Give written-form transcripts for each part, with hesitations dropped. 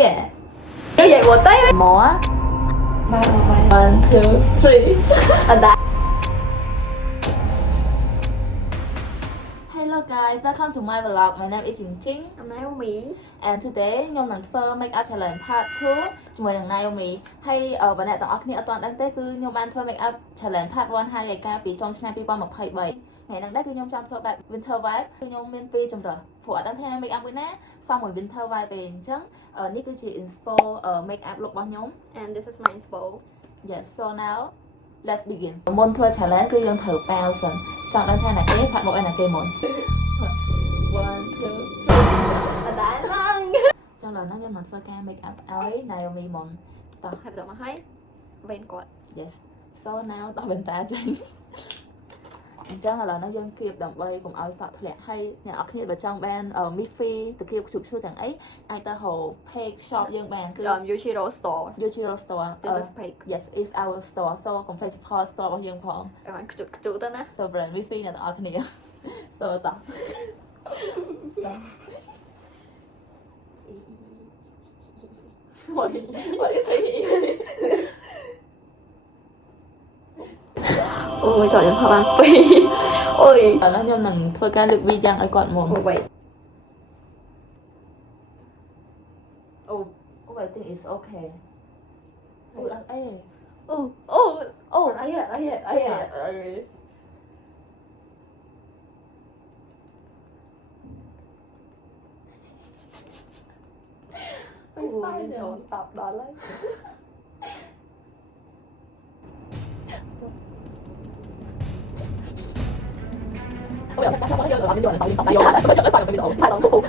Yeah. Như vậy một tay mỏ. One, two, three. And that. Hello guys, welcome to my vlog. My name is Jing Jing. I'm Naomi. And today ខ្ញុំនឹងធ្វើ make up challenge part 2 ជាមួយនឹង Naomi ហើយបងអ្នកទាំងអស់គ្នាអត់ទាន់ដឹងទេគឺខ្ញុំបានធ្វើ make up challenge part 1ហើយឯកាលពីចុងឆ្នាំ2023ថ្ងៃហ្នឹងដែរគឺខ្ញុំចង់ធ្វើបែប winter vibe គឺខ្ញុំមានពីរចម្រើសព្រោះអត់ដឹងថា make up មួយណាសមមួយ winter vibe ទេអញ្ចឹងនេះគឺជា inspo make up look របស់ខ្ញុំ And this is my inspo. Yes, so now let's begin មុនធ្វើ challenge គឺយើងត្រូវប៉ាវសិនចង់ដឹងថាណាគេផាត់មុខឯណាគេមុន 1 2 3 Và đá lăng. ចង់ឡើយណាខ្ញុំនឹងធ្វើការ make up ឲ្យ Naomi មុនតោះ Hãy dọn mà hay. Bên quạt. Yes so now ដោះ បន្តាចេញអញ្ចឹងឥឡូវនេះយើងគៀបដើម្បីកុំឲ្យសក់ធ្លាក់ហើយអ្នកនរគ្នាបើចង់បាន Miffy ទៅគៀបជូកទាំងអីអាចទៅរក page shop យើងបានគឺ Yuichiro store. Yuichiro store This is fake. Yes it's our store so កុំភ្លេច support store របស់យើងផង Em ăn chút tên á. so brand Miffy អ្នកនរគ្នា so តោះ What is it? Ôi trời ơi, họ ăn phi. Ôi. ឥឡូវខ្ញុំនឹងធ្វើការលើកវីយ៉ាងឲ្យគាត់មុន Oh wait. Oh I think it's okay អូអត់អី Oh, oh. Oh I hit. Ôi, đồ tập đó lấy. Hai đồng phục.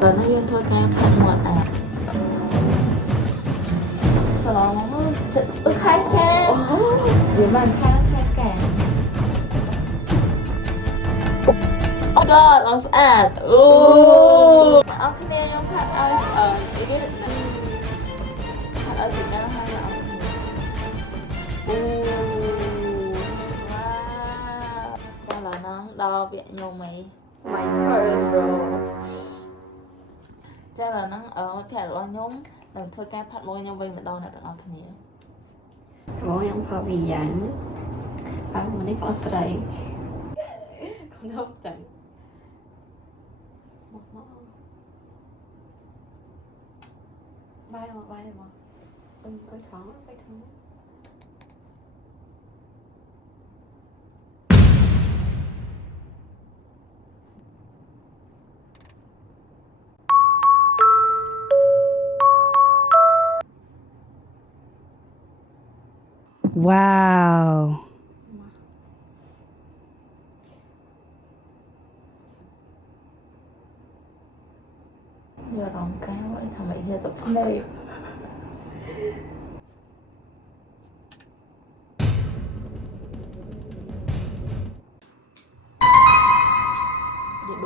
Rồi nó vô thôi cam thành một Rồi khai ca Vì mà khai ca Oh god, I'm fat Ooh Ông khi này em phát ơi cái định này Phát ơi thì nó hay là ông Wow Sao là nó đo viện nhiều mày My turn, bro. ចាឥឡូវហ្នឹងផែនរបស់ខ្ញុំនឹងធ្វើការផាត់មុខខ្ញុំវិញម្ដងអ្នកទាំងអស់គ្នា Bố em phở vì dặn. Bạn mình đi phở sợi. Con hấp chạy. Bay mà. Coi thỏ. Wow. Giờ rộng cao vậy thằng mày giờ tập này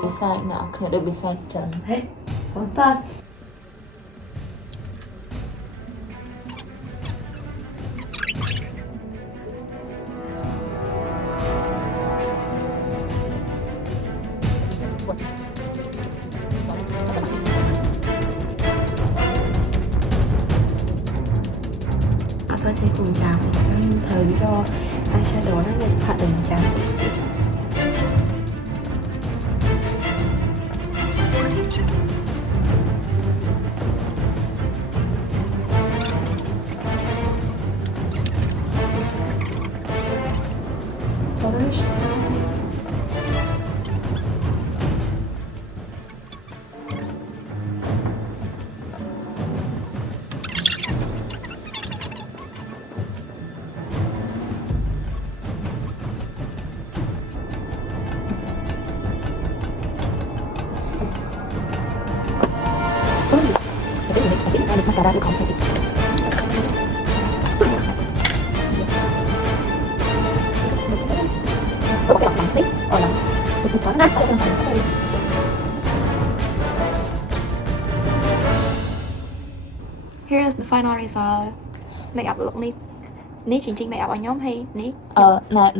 bị sai nọ kia được bị sai chân Hết. Có tên. Thôi chị cùng chào cho em thử cho eyeshadow nó lên thật đừng chào mascara គឺ complete តិចអូឡគឺច្រើនណាស់ Here is the final result make up look នេះជាង make up ឲ្យខ្ញុំហើយនេះ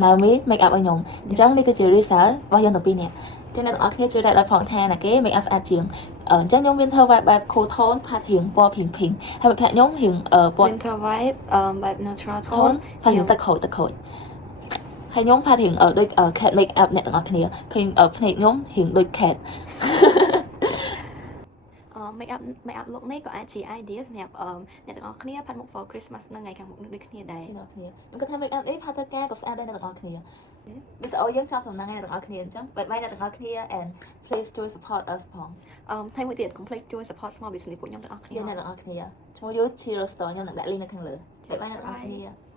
Naomi make up ឲ្យខ្ញុំអញ្ចឹងនេះគឺជា result របស់យើងទាំងពីរនាក់អញ្ចឹងអ្នកទាំងអស់គ្នាជួយតែដល់ផងថាណាគេ make up ស្អាតជាងអញ្ចឹងខ្ញុំមានធ្វើបែប cool tone ផាត់រៀងពណ៌ pink ហើយមិត្តភក្តិខ្ញុំរៀងពណ៌ winter vibe បែប neutral tone tone ហើយរៀងទឹកខូចហើយខ្ញុំផាត់រៀងដូច cat make up អ្នកទាំងអស់គ្នាភ្នែកខ្ញុំរៀងដូច cat make up look នេះក៏អាចជា idea សម្រាប់អ្នកទាំងអស់គ្នាផាត់មុខ for Christmas នៅថ្ងៃខាងមុខដូចគ្នាដែរ ខ្ញុំគិតថា make up នេះផាត់ទៅការក៏ស្អាតដែរអ្នកទាំងអស់គ្នាវីដេអូយើងចាប់សំណាងអ្នកទាំងអស់គ្នាអញ្ចឹងបាយបាយអ្នកទាំងអស់គ្នា and please ជួយ support us ផង ថ្ងៃមួយទៀត complete ជួយ support small business ពួកខ្ញុំទាំងអស់គ្នា អ្នកទាំងអស់គ្នាឈ្មោះ You Chiro Store ខ្ញុំនឹងដាក់ link នៅខាងលើបាយបាយអ្នកទាំងអស់គ្នា